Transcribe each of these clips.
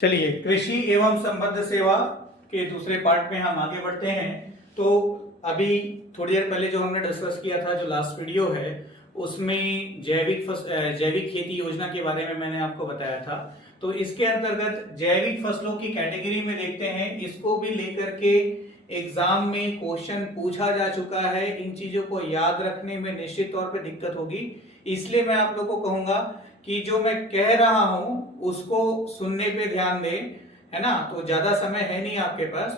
चलिए, कृषि एवं संबद्ध सेवा के दूसरे पार्ट में हम आगे बढ़ते हैं। तो अभी थोड़ी देर पहले जो हमने डिस्कस किया था, जो लास्ट वीडियो है, उसमें जैविक खेती योजना के बारे में मैंने आपको बताया था। तो इसके अंतर्गत जैविक फसलों की कैटेगरी में देखते हैं, इसको भी लेकर के एग्जाम में क्वेश्चन पूछा जा चुका है। इन चीजों को याद रखने में निश्चित तौर पे दिक्कत होगी, इसलिए मैं आप लोगों को कहूंगा कि जो मैं कह रहा हूं उसको सुनने पे ध्यान दें, है ना। तो ज्यादा समय है नहीं आपके पास,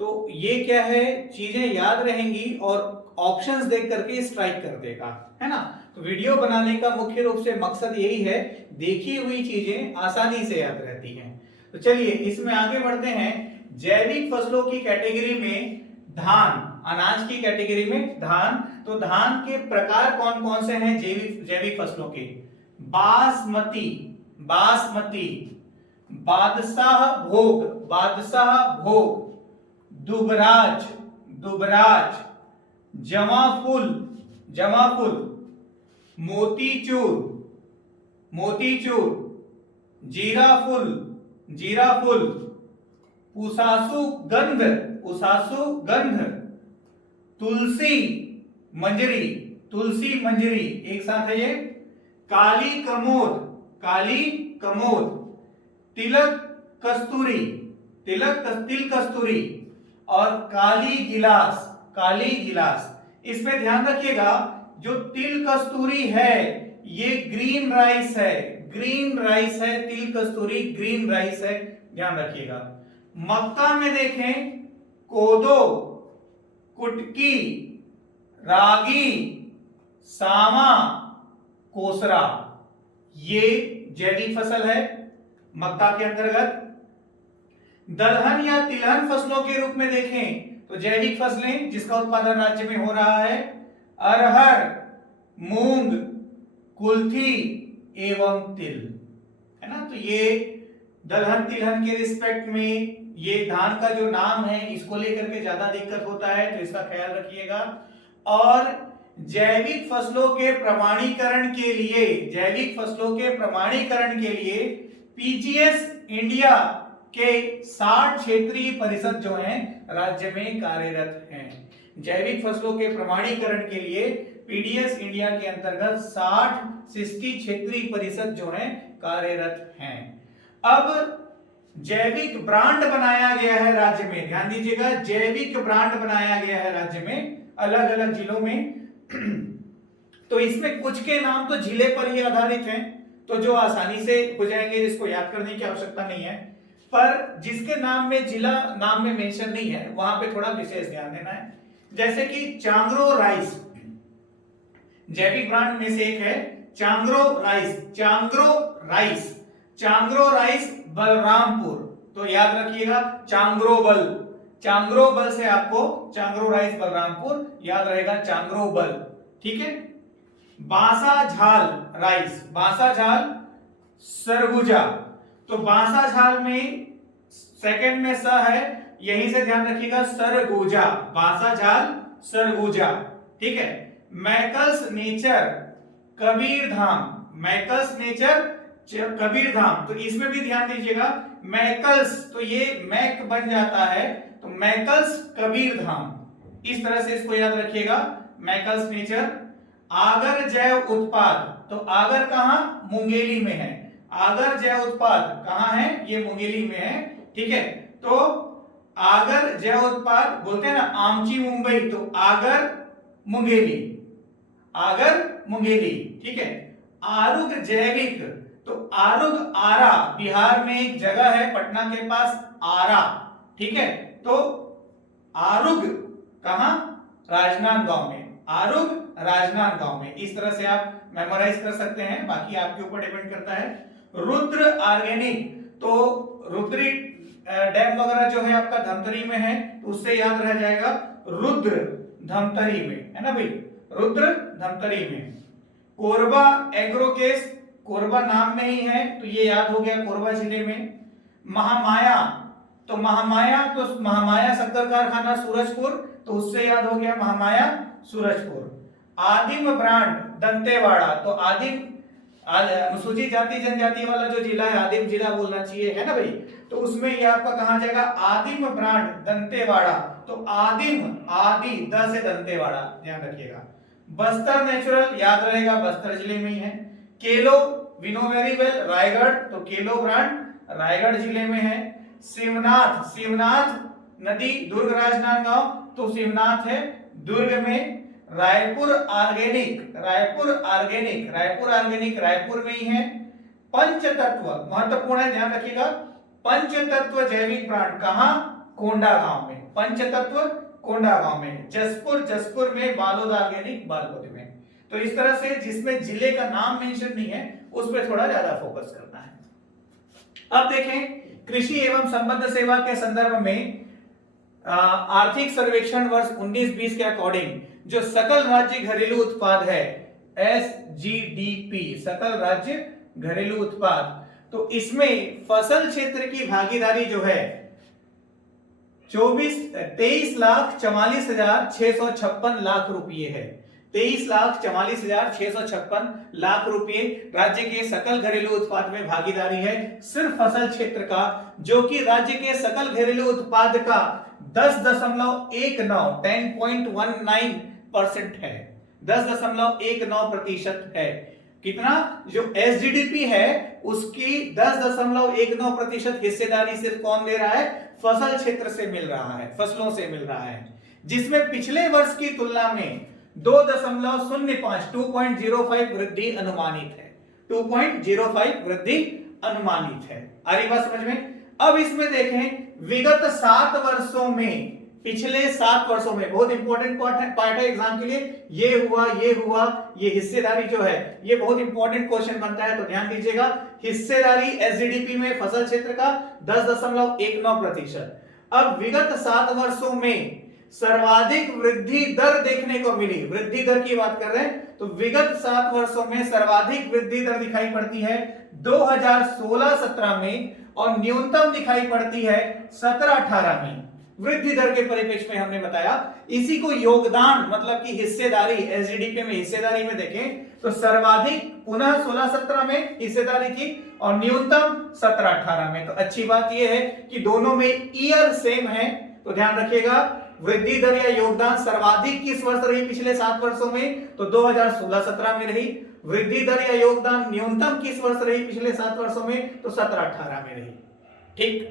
तो ये क्या है, चीजें याद रहेंगी और ऑप्शंस देख करके स्ट्राइक कर देगा, है ना। तो वीडियो बनाने का मुख्य रूप से मकसद यही है, देखी हुई चीजें आसानी से याद रहती हैं। तो चलिए इसमें आगे बढ़ते हैं। जैविक फसलों की कैटेगरी में धान, अनाज की कैटेगरी में धान। तो धान के प्रकार कौन कौन से हैं जैविक फसलों के? बासमती, बासमती, बादशाह भोग, बादशाह भोग, दुबराज, दुबराज, जमाफुल, जमाफुल, मोतीचूर, मोतीचूर, जीराफुल, जीराफुल, पुसासु गंध, पुसासु गंध, तुलसी मंजरी, तुलसी मंजरी, एक साथ है ये। काली कमोद, काली कमोद, तिलक कस्तूरी, तिल कस्तूरी, और काली गिलास, काली गिलास। इसमें ध्यान रखिएगा, जो तिल कस्तूरी है ये ग्रीन राइस है, ग्रीन राइस है, तिल कस्तूरी ग्रीन राइस है, ध्यान रखिएगा। मक्का में देखें, कोदो, कुटकी, रागी, सामा, कोसरा, ये जैविक फसल है मक्का के अंतर्गत। दलहन या तिलहन फसलों के रूप में देखें तो जैविक फसलें जिसका उत्पादन राज्य में हो रहा है, अरहर, मूंग, कुल्थी एवं तिल, है ना। तो ये दलहन तिलहन के रिस्पेक्ट में ये धान का जो नाम है इसको लेकर के ज्यादा दिक्कत होता है, तो इसका ख्याल रखिएगा। और जैविक फसलों के प्रमाणीकरण के लिए, जैविक फसलों के प्रमाणीकरण के लिए पीजीएस इंडिया के 60 क्षेत्रीय परिषद जो हैं राज्य में कार्यरत हैं। जैविक फसलों के प्रमाणीकरण के लिए पीडीएस इंडिया के अंतर्गत 60 क्षेत्रीय परिषद जो हैं कार्यरत हैं। अब जैविक ब्रांड बनाया गया है राज्य में, ध्यान दीजिएगा, जैविक ब्रांड बनाया गया है राज्य में अलग अलग जिलों में। तो इसमें कुछ के नाम तो जिले पर ही आधारित हैं, तो जो आसानी से हो जाएंगे, इसको याद करने की आवश्यकता नहीं है। पर जिसके नाम में जिला नाम में मेंशन नहीं है वहां पे थोड़ा विशेष ध्यान देना है। जैसे कि चांग्रो राइस, जैविक ब्रांड में से एक है चांग्रो राइस, चांग्रो राइस, चांग्रो राइस बलरामपुर। तो याद रखिएगा चांग्रोबल, चांग्रोबल से आपको चांग्रो राइस बलरामपुर याद रहेगा, चांग्रोबल, ठीक है। बांसा झाल राइस, बांसा झाल सरगुजा। तो बांसा झाल में सेकंड में स है, यहीं से ध्यान रखिएगा, सरगुजा, बांसा झाल सरगुजा, ठीक है। मैकल्स नेचर कबीर धाम, मैकल्स नेचर कबीर धाम। तो इसमें भी ध्यान दीजिएगा, मैकल्स तो ये मैक बन जाता है, तो मैकल्स कबीर धाम, इस तरह से इसको याद रखिएगा, मैकल्स नेचर। आगर जैव उत्पाद, तो आगर कहां, मुंगेली में है, आगर जैव उत्पाद कहां है, ये मुंगेली में है, ठीक है। तो आगर जैव उत्पाद बोलते हैं ना, आमची मुंबई, तो आगर मुंगेली, आगर मुंगेली, ठीक है। आरुग जैविक, तो आरुग आरा, बिहार में एक जगह है पटना के पास आरा, ठीक है। तो आरुग कहां, राजनांदगांव में, आरुग राजनांदगांव में, इस तरह से आप मेमोराइज कर सकते हैं, बाकी आपके ऊपर डिपेंड करता है। रुद्र ऑर्गेनिक, तो रुद्री डैम वगैरह जो है आपका धमतरी में है, तो उससे याद रह जाएगा रुद्र धमतरी में, है ना भाई, रुद्र धमतरी में। कोरबा एग्रोकेस, कोरबा नाम में ही है, तो ये याद हो गया, कोरबा जिले में। महामाया, तो महामाया, तो महामाया शक्कर कारखाना सूरजपुर, तो उससे याद हो गया महामाया सूरजपुर। आदिम ब्रांड दंतेवाड़ा, तो आदिम अनुसूचित जाति जनजाति वाला जो जिला है आदिम जिला बोलना चाहिए, है ना भाई। तो उसमें ये आपका कहा जाएगा आदिम ब्रांड दंतेवाड़ा। तो आदिम, आदि द से दंतेवाड़ा, ध्यान रखिएगा। बस्तर नेचुरल, याद रहेगा बस्तर जिले में ही है। Kelo, we know very well, Raigarh, तो केलो ब्रांड रायगढ़ जिले में है। शिवनाथ, शिवनाथ नदी दुर्ग राजनांदगांव, तो शिवनाथ है दुर्ग में। Raipur organic, Raipur organic, Raipur organic Raipur में ही है। पंचतत्व महत्वपूर्ण है, ध्यान रखिएगा। पंचतत्व जैविक ब्रांड कहां? कोंडागांव में। पंचतत्व कोंडागांव में। जसपुर, जसपुर में। बालोद ऑर्गेनिक बालोद में। तो इस तरह से जिसमें जिले का नाम मेंशन नहीं है उस पर थोड़ा ज्यादा फोकस करना है। अब देखें कृषि एवं संबद्ध सेवा के संदर्भ में आर्थिक सर्वेक्षण वर्ष 19-20 के अकॉर्डिंग जो सकल राज्य घरेलू उत्पाद है, SGDP, सकल राज्य घरेलू उत्पाद, तो इसमें फसल क्षेत्र की भागीदारी जो है 23,44,656 लाख रुपए है। 23,44,656 लाख रुपए राज्य के सकल घरेलू उत्पाद में भागीदारी है, सिर्फ फसल क्षेत्र का, जो कि राज्य के सकल घरेलू उत्पाद का 10.19% है। 10.19% है। कितना? जो SGDP है उसकी 10.19% हिस्सेदारी सिर्फ कौन दे रहा है? फसल क्षेत्र से मिल रहा है, फसलों से मिल रहा है, जिसमें पिछले वर्ष की तुलना में 2.05 वृद्धि अनुमानित है। 2.05 वृद्धि अनुमानित है। आ रही बात समझ में? अब इसमें देखें विगत 7 वर्षों में, पिछले 7 वर्षों में, बहुत इंपॉर्टेंट पार्ट है एग्जाम के लिए, ये हुआ, ये हिस्सेदारी जो है ये बहुत इंपॉर्टेंट क्वेश्चन बनता है, तो ध्यान दीजिएगा। हिस्सेदारी SGDP में फसल क्षेत्र का 10.19%। अब विगत 7 वर्षों में सर्वाधिक वृद्धि दर देखने को मिली, वृद्धि दर की बात कर रहे हैं, तो विगत 7 वर्षों में सर्वाधिक वृद्धि दर दिखाई पड़ती है 2016-17 में और न्यूनतम दिखाई पड़ती है 17-18 में। वृद्धि दर के परिप्रेक्ष्य में हमने बताया, इसी को योगदान मतलब कि हिस्सेदारी, SGDP में हिस्सेदारी में देखें तो सर्वाधिक पुनः 16-17 में हिस्सेदारी थी और न्यूनतम 17-18 में। तो अच्छी बात यह है कि दोनों में ईयर सेम है, तो ध्यान रखिएगा। वृद्धि दर या योगदान सर्वाधिक किस वर्ष रही पिछले 7 वर्षों में? तो 2016-17 में रही। वृद्धि दर या योगदान न्यूनतम किस वर्ष रही पिछले 7 वर्षों में? तो 17-18 में रही। ठीक।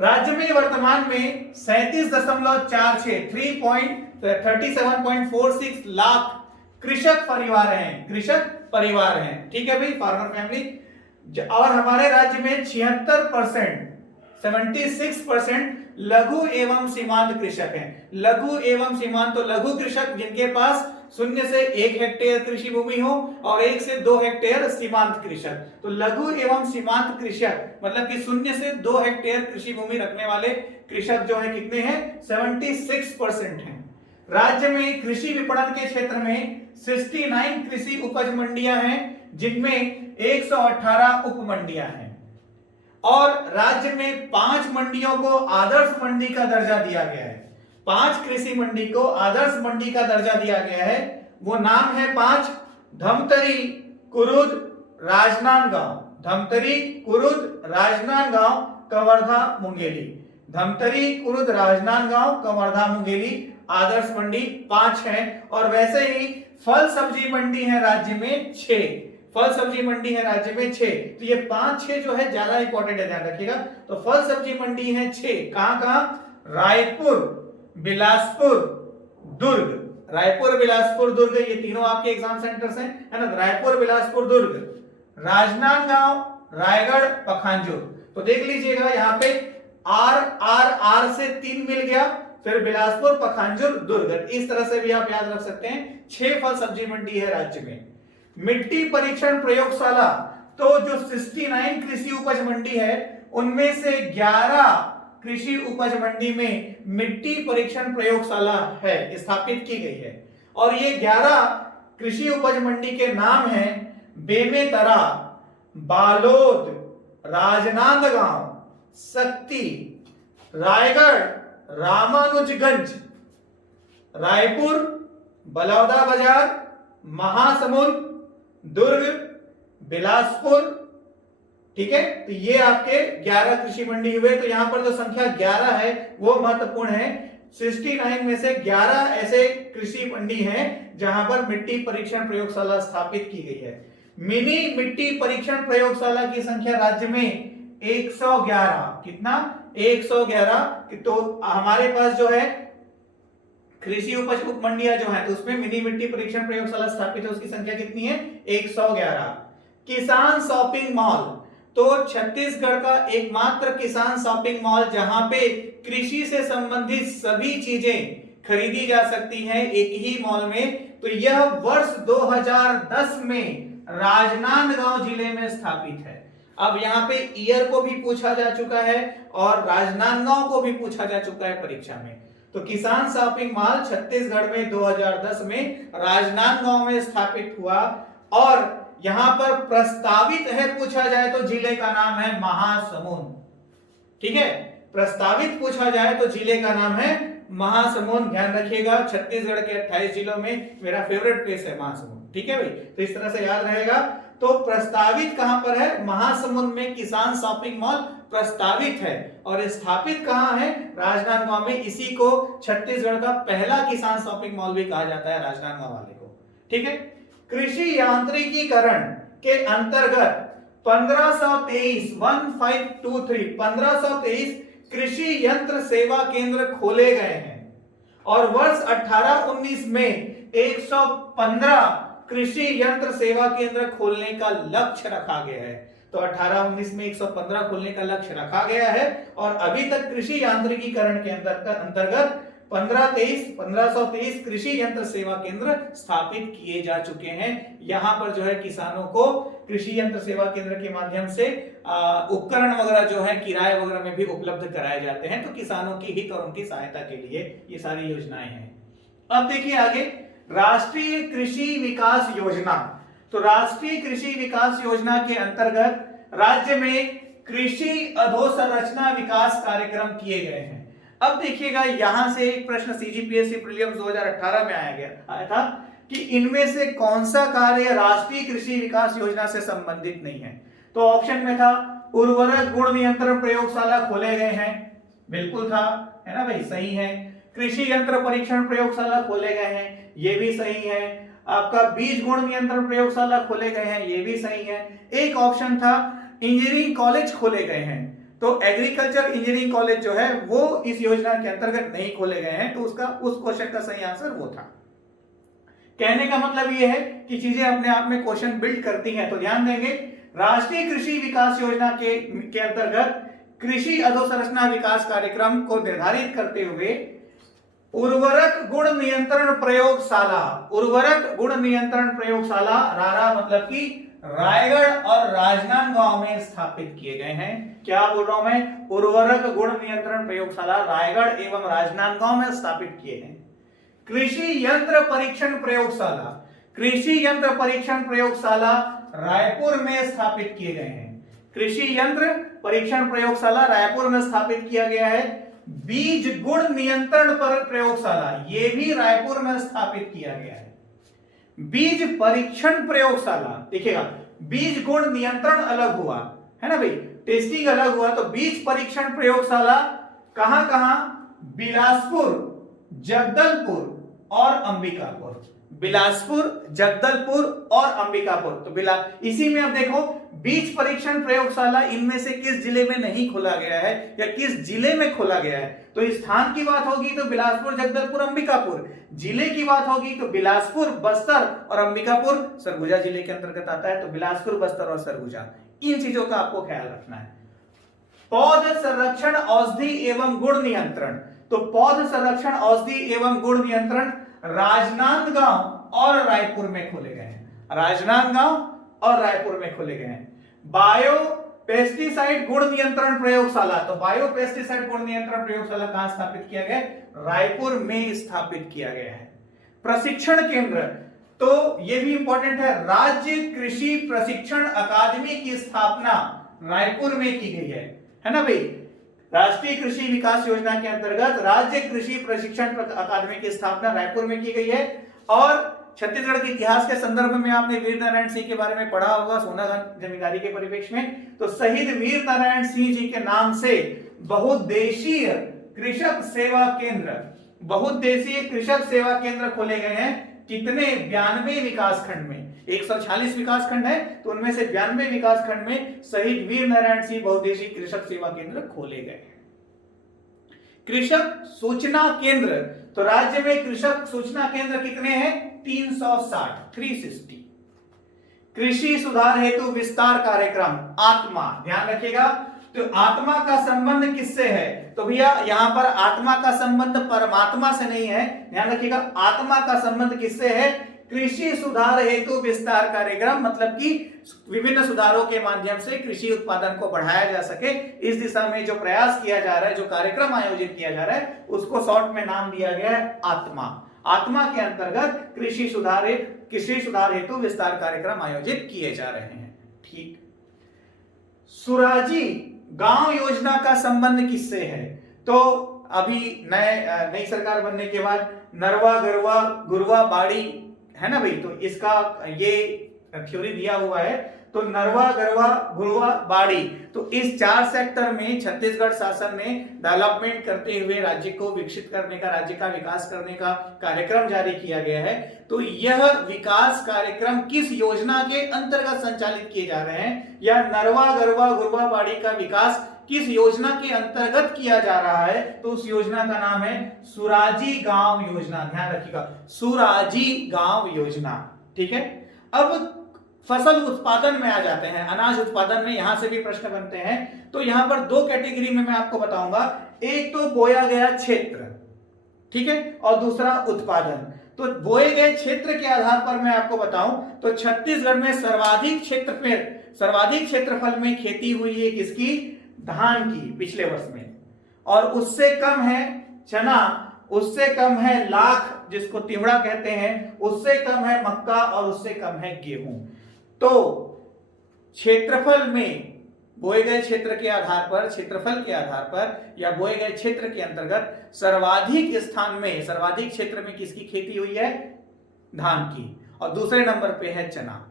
राज्य में वर्तमान में 37.46 37.46 लाख कृषक परिवार हैं, कृषक परिवार हैं। ठीक है भाई, फार्मर फैमिली। और हमारे राज्य में 76% लघु एवं सीमांत कृषक हैं। लघु एवं सीमांत, तो लघु कृषक जिनके पास 0 से 1 हेक्टेयर कृषि भूमि हो और 1 से 2 हेक्टेयर सीमांत कृषक। तो लघु एवं सीमांत कृषक मतलब कि 0 से 2 हेक्टेयर कृषि भूमि रखने वाले कृषक जो है कितने हैं? 76% हैं। राज्य में कृषि विपणन के क्षेत्र में 69 कृषि उपज मंडियां हैं, जिनमें 118 उप मंडियां हैं। और राज्य में 5 मंडियों को आदर्श मंडी का दर्जा दिया गया है। 5 कृषि मंडी को आदर्श मंडी का दर्जा दिया गया है। वो नाम है 5: धमतरी, कुरुद, राजनांदगांव। धमतरी, कुरुद, राजनांदगांव, कवर्धा, मुंगेली। धमतरी, कुरुद, राजनांदगांव, कवर्धा, मुंगेली आदर्श मंडी 5 है। और वैसे ही फल सब्जी मंडी है राज्य में 6। फल सब्जी मंडी है राज्य में 6। तो ये 5-6 जो है ज्यादा इंपॉर्टेंट है, ध्यान रखिएगा। तो फल सब्जी मंडी है 6। कहां कहां? रायपुर, बिलासपुर, दुर्ग। रायपुर, बिलासपुर, दुर्ग, ये तीनों आपके एग्जाम सेंटर्स हैं, है ना। रायपुर, बिलासपुर, दुर्ग, राजनांदगांव, रायगढ़, पखांजूर। तो देख लीजिएगा यहाँ पे आर से 3 मिल गया, फिर बिलासपुर, पखांजूर, दुर्ग। इस तरह से भी आप याद रख सकते हैं। 6 फल सब्जी मंडी है राज्य में। मिट्टी परीक्षण प्रयोगशाला, तो जो 69 कृषि उपज मंडी है उनमें से 11 कृषि उपज मंडी में मिट्टी परीक्षण प्रयोगशाला है, स्थापित की गई है। और ये 11 कृषि उपज मंडी के नाम हैं बेमेतरा, बालोद, राजनांदगांव, शक्ति, रायगढ़, रामानुजगंज, रायपुर, बलौदा बाजार, महासमुंद, दुर्ग, बिलासपुर, ठीक है। तो ये आपके 11 कृषि मंडी हुए। तो यहां पर जो संख्या 11 है वो महत्वपूर्ण है। 69 में से 11 ऐसे कृषि मंडी हैं जहां पर मिट्टी परीक्षण प्रयोगशाला स्थापित की गई है। मिनी मिट्टी परीक्षण प्रयोगशाला की संख्या राज्य में 111, कितना 111। तो हमारे पास जो है कृषि उपज उप मंडियां जो है तो उसमें मिनी मिट्टी परीक्षण प्रयोगशाला स्थापित है, उसकी संख्या कितनी है 111। किसान शॉपिंग मॉल, तो छत्तीसगढ़ का एकमात्र किसान शॉपिंग मॉल जहां पे कृषि से संबंधित सभी चीजें खरीदी जा सकती हैं एक ही मॉल में। तो यह वर्ष 2010 में राजनांदगांव जिले में स्थापित है। अब यहाँ पे ईयर को भी पूछा जा चुका है और राजनांदगांव को भी पूछा जा चुका है परीक्षा में। तो किसान शॉपिंग मॉल छत्तीसगढ़ में 2010 में राजनांदगांव में स्थापित हुआ। और यहां पर प्रस्तावित है पूछा जाए तो जिले का नाम है महासमुंद, ठीक है। प्रस्तावित पूछा जाए तो जिले का नाम है महासमुंद। ध्यान रखिएगा, छत्तीसगढ़ के 28 जिलों में मेरा फेवरेट प्लेस है महासमुंद, ठीक है भाई। तो इस तरह से याद रहेगा। तो प्रस्तावित कहां पर है, महासमुंद में किसान शॉपिंग मॉल प्रस्तावित है। और स्थापित कहां है, राजनांदगांव में। इसी को छत्तीसगढ़ का पहला किसान शॉपिंग मॉल भी कहा जाता है, राजनांदगांव वाले को, ठीक है। कृषि यांत्रिकीकरण के अंतर्गत 1523 कृषि यंत्र सेवा केंद्र खोले गए हैं। और वर्ष 18-19 में 115 कृषि यंत्र सेवा केंद्र खोलने का लक्ष्य रखा गया है। तो 18-19 में 115 खोलने का लक्ष्य रखा गया है। और अभी तक कृषि यांत्रिकीकरण के अंतर्गत 1523 कृषि यंत्र सेवा केंद्र स्थापित किए जा चुके हैं। यहां पर जो है किसानों को कृषि यंत्र सेवा केंद्र के माध्यम से उपकरण वगैरह जो है किराए वगैरह में भी उपलब्ध कराए जाते हैं। तो किसानों की हित और उनकी सहायता के लिए ये सारी योजनाएं हैं। अब देखिए आगे, राष्ट्रीय कृषि विकास योजना। तो राष्ट्रीय कृषि विकास योजना के अंतर्गत राज्य में कृषि अधोसंरचना विकास कार्यक्रम किए गए हैं। अब देखिएगा, यहां से एक प्रश्न सीजीपीएससी प्रीलिम्स 2018 में आया था कि इनमें से कौन सा कार्य राष्ट्रीय कृषि विकास योजना से संबंधित नहीं है। तो ऑप्शन में था उर्वरक गुण नियंत्रण प्रयोगशाला खोले गए हैं, बिल्कुल था, है ना भाई, सही है। कृषि यंत्र परीक्षण प्रयोगशाला खोले गए हैं, ये भी सही है। आपका बीज गुण नियंत्रण प्रयोगशाला खोले गए हैं, ये भी सही है। एक ऑप्शन था इंजीनियरिंग कॉलेज खोले गए हैं। तो एग्रीकल्चर इंजीनियरिंग कॉलेज जो है वो इस योजना के अंतर्गत नहीं खोले गए हैं। तो उस क्वेश्चन का सही आंसर वो था। कहने का मतलब ये है कि चीजें अपने आप में क्वेश्चन बिल्ड करती हैं। तो ध्यान देंगे, राष्ट्रीय कृषि विकास योजना के अंतर्गत कृषि अधोसंरचना विकास कार्यक्रम को निर्धारित करते हुए उर्वरक गुण नियंत्रण प्रयोगशाला, उर्वरक गुण नियंत्रण प्रयोगशाला रारा मतलब कि रायगढ़ और राजनांदगांव में स्थापित किए गए हैं। क्या बोल रहा हूं मैं, उर्वरक गुण नियंत्रण प्रयोगशाला रायगढ़ एवं राजनांदगांव में स्थापित किए हैं। कृषि यंत्र परीक्षण प्रयोगशाला, कृषि यंत्र परीक्षण प्रयोगशाला रायपुर में स्थापित किए गए हैं। कृषि यंत्र परीक्षण प्रयोगशाला रायपुर में स्थापित किया गया है। बीज गुण नियंत्रण पर प्रयोगशाला, ये भी रायपुर में स्थापित किया गया है। बीज परीक्षण प्रयोगशाला, देखिएगा बीज गुण नियंत्रण अलग हुआ है ना भाई, टेस्टिंग अलग हुआ। तो बीज परीक्षण प्रयोगशाला कहां कहां, बिलासपुर, जगदलपुर और अंबिकापुर, बिलासपुर, जगदलपुर और अंबिकापुर। तो इसी में अब देखो, बीज परीक्षण प्रयोगशाला इनमें से किस जिले में नहीं खोला गया है या किस जिले में खोला गया है। तो स्थान की बात होगी तो बिलासपुर, जगदलपुर, अंबिकापुर। जिले की बात होगी तो बिलासपुर, बस्तर और अंबिकापुर सरगुजा जिले के अंतर्गत आता है। तो बिलासपुर, बस्तर और सरगुजा, इन चीजों का आपको ख्याल रखना है। पौध संरक्षण औषधि एवं गुण नियंत्रण, तो पौध संरक्षण औषधि एवं गुण नियंत्रण राजनांदगांव और रायपुर में खोले गए हैं, राजनांदगांव और रायपुर में खोले गए हैं। बायो पेस्टिसाइड गुण नियंत्रण प्रयोगशाला, तो बायो पेस्टिसाइड गुण नियंत्रण प्रयोगशाला कहां स्थापित किया गया, रायपुर में स्थापित किया गया है। प्रशिक्षण केंद्र, तो यह भी इंपॉर्टेंट है, राज्य कृषि प्रशिक्षण अकादमी की स्थापना रायपुर में की गई है ना भाई। राष्ट्रीय कृषि विकास योजना के अंतर्गत राज्य कृषि प्रशिक्षण अकादमी की स्थापना रायपुर में की गई है। और छत्तीसगढ़ के इतिहास के संदर्भ में आपने वीर नारायण सिंह के बारे में पढ़ा होगा सोनागढ़ जमींदारी के परिप्रेक्ष्य में। तो शहीद वीर नारायण सिंह जी के नाम से बहुउद्देशीय कृषक सेवा केंद्र खोले गए हैं। कितने? 92 विकास खंड में। 146 विकास खंड है, तो उनमें से 92 विकास खंड में शहीद वीर नारायण सिंह बहुउद्देशीय कृषक सेवा केंद्र खोले गए। कृषक सूचना केंद्र, तो राज्य में कृषक सूचना केंद्र कितने हैं? 360। कृषि सुधार हेतु विस्तार कार्यक्रम आत्मा, ध्यान रखिएगा। तो आत्मा का संबंध किससे है? तो भैया यहां पर आत्मा का संबंध परमात्मा से नहीं है, ध्यान रखिएगा। आत्मा का संबंध किससे है? कृषि सुधार हेतु विस्तार कार्यक्रम, मतलब कि विभिन्न सुधारों के माध्यम से कृषि उत्पादन को बढ़ाया जा सके, इस दिशा में जो प्रयास किया जा रहा है, जो कार्यक्रम आयोजित किया जा रहा है, उसको शॉर्ट में नाम दिया गया है आत्मा। आत्मा के अंतर्गत कृषि सुधार हेतु विस्तार कार्यक्रम आयोजित किए जा रहे हैं। ठीक। सुराजी गांव योजना का संबंध किससे है? तो अभी नई सरकार बनने के बाद नरवा, गरवा, गुरवा, बाड़ी है ना भाई, तो इसका ये थ्योरी दिया हुआ है। तो नरवा, गरवा, गुरवा, बाड़ी, तो इस 4 सेक्टर में छत्तीसगढ़ शासन ने डेवलपमेंट करते हुए राज्य को विकसित करने का, राज्य का विकास करने का कार्यक्रम जारी किया गया है। तो यह विकास कार्यक्रम किस योजना के अंतर्गत संचालित किए जा रहे हैं, या नरवा, गरवा, गुरवा, बाड़ी का विकास किस योजना के अंतर्गत किया जा रहा है? तो उस योजना का नाम है सुराजी गांव योजना, ध्यान रखिएगा, सुराजी गांव योजना। ठीक है। अब फसल उत्पादन में आ जाते हैं, अनाज उत्पादन में यहां से भी प्रश्न बनते हैं। तो यहां पर 2 कैटेगरी में मैं आपको बताऊंगा, एक तो बोया गया क्षेत्र, ठीक है, और दूसरा उत्पादन। तो बोए गए क्षेत्र के आधार पर मैं आपको बताऊं तो छत्तीसगढ़ में सर्वाधिक क्षेत्रफल में खेती हुई है किसकी? धान की, पिछले वर्ष में। और उससे कम है चना, उससे कम है लाख जिसको तिवड़ा कहते हैं, उससे कम है मक्का, और उससे कम है गेहूं। तो क्षेत्रफल में बोए गए क्षेत्रफल के आधार पर या बोए गए क्षेत्र के अंतर्गत सर्वाधिक क्षेत्र में किसकी खेती हुई है? धान की, और दूसरे नंबर पे है चना।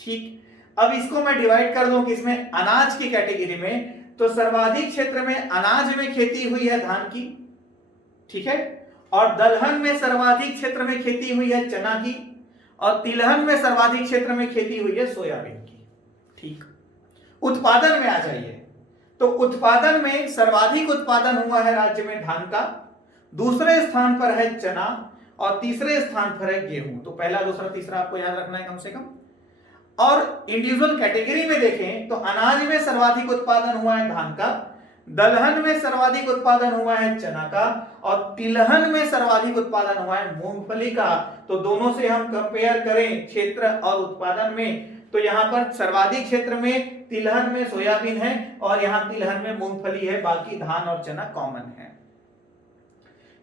ठीक। अब इसको मैं डिवाइड कर दूं किसमें? अनाज की कैटेगरी में। तो सर्वाधिक क्षेत्र में अनाज में खेती हुई है धान की, ठीक है, और दलहन में सर्वाधिक क्षेत्र में खेती हुई है चना की, और तिलहन में सर्वाधिक क्षेत्र में खेती हुई है सोयाबीन की। ठीक। उत्पादन में आ जाइए। तो उत्पादन में सर्वाधिक उत्पादन हुआ है राज्य में धान का, दूसरे स्थान पर है चना, और तीसरे स्थान पर है गेहूं। तो पहला, दूसरा, तीसरा आपको याद रखना है कम से कम। और इंडिविजुअल कैटेगरी में देखें तो अनाज में सर्वाधिक उत्पादन हुआ है धान का, दलहन में सर्वाधिक उत्पादन हुआ है चना का, और तिलहन में सर्वाधिक उत्पादन हुआ है मूंगफली का। तो दोनों से हम कंपेयर करें क्षेत्र और उत्पादन में, तो यहाँ पर सर्वाधिक क्षेत्र में तिलहन में सोयाबीन है, और यहाँ तिलहन में मूंगफली है, बाकी धान और चना कॉमन है।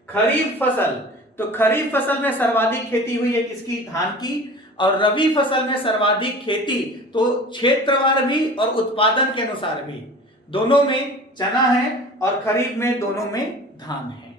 खरीफ फसल, तो खरीफ फसल में सर्वाधिक खेती हुई है किसकी? धान की। और रबी फसल में सर्वाधिक खेती, तो क्षेत्रवार भी और उत्पादन के अनुसार भी, दोनों में चना है, और खरीफ में दोनों में धान है।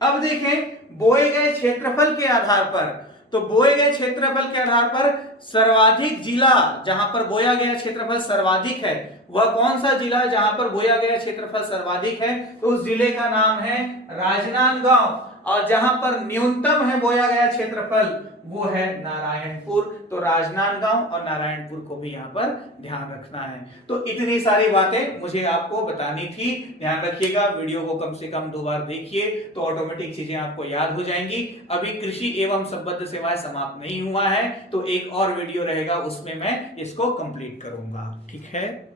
अब देखें बोए गए क्षेत्रफल के आधार पर, तो बोए गए क्षेत्रफल के आधार पर सर्वाधिक जिला जहां पर बोया गया क्षेत्रफल सर्वाधिक है, वह कौन सा जिला जहां पर बोया गया क्षेत्रफल सर्वाधिक है? तो उस जिले का नाम है राजनांदगांव। और जहां पर न्यूनतम है बोया गया क्षेत्रफल, वो है नारायणपुर। तो राजनांदगांव और नारायणपुर को भी यहाँ पर ध्यान रखना है। तो इतनी सारी बातें मुझे आपको बतानी थी, ध्यान रखिएगा। वीडियो को कम से कम 2 बार देखिए तो ऑटोमेटिक चीजें आपको याद हो जाएंगी। अभी कृषि एवं संबद्ध सेवाएं समाप्त नहीं हुआ है, तो एक और वीडियो रहेगा, उसमें मैं इसको कंप्लीट करूंगा। ठीक है।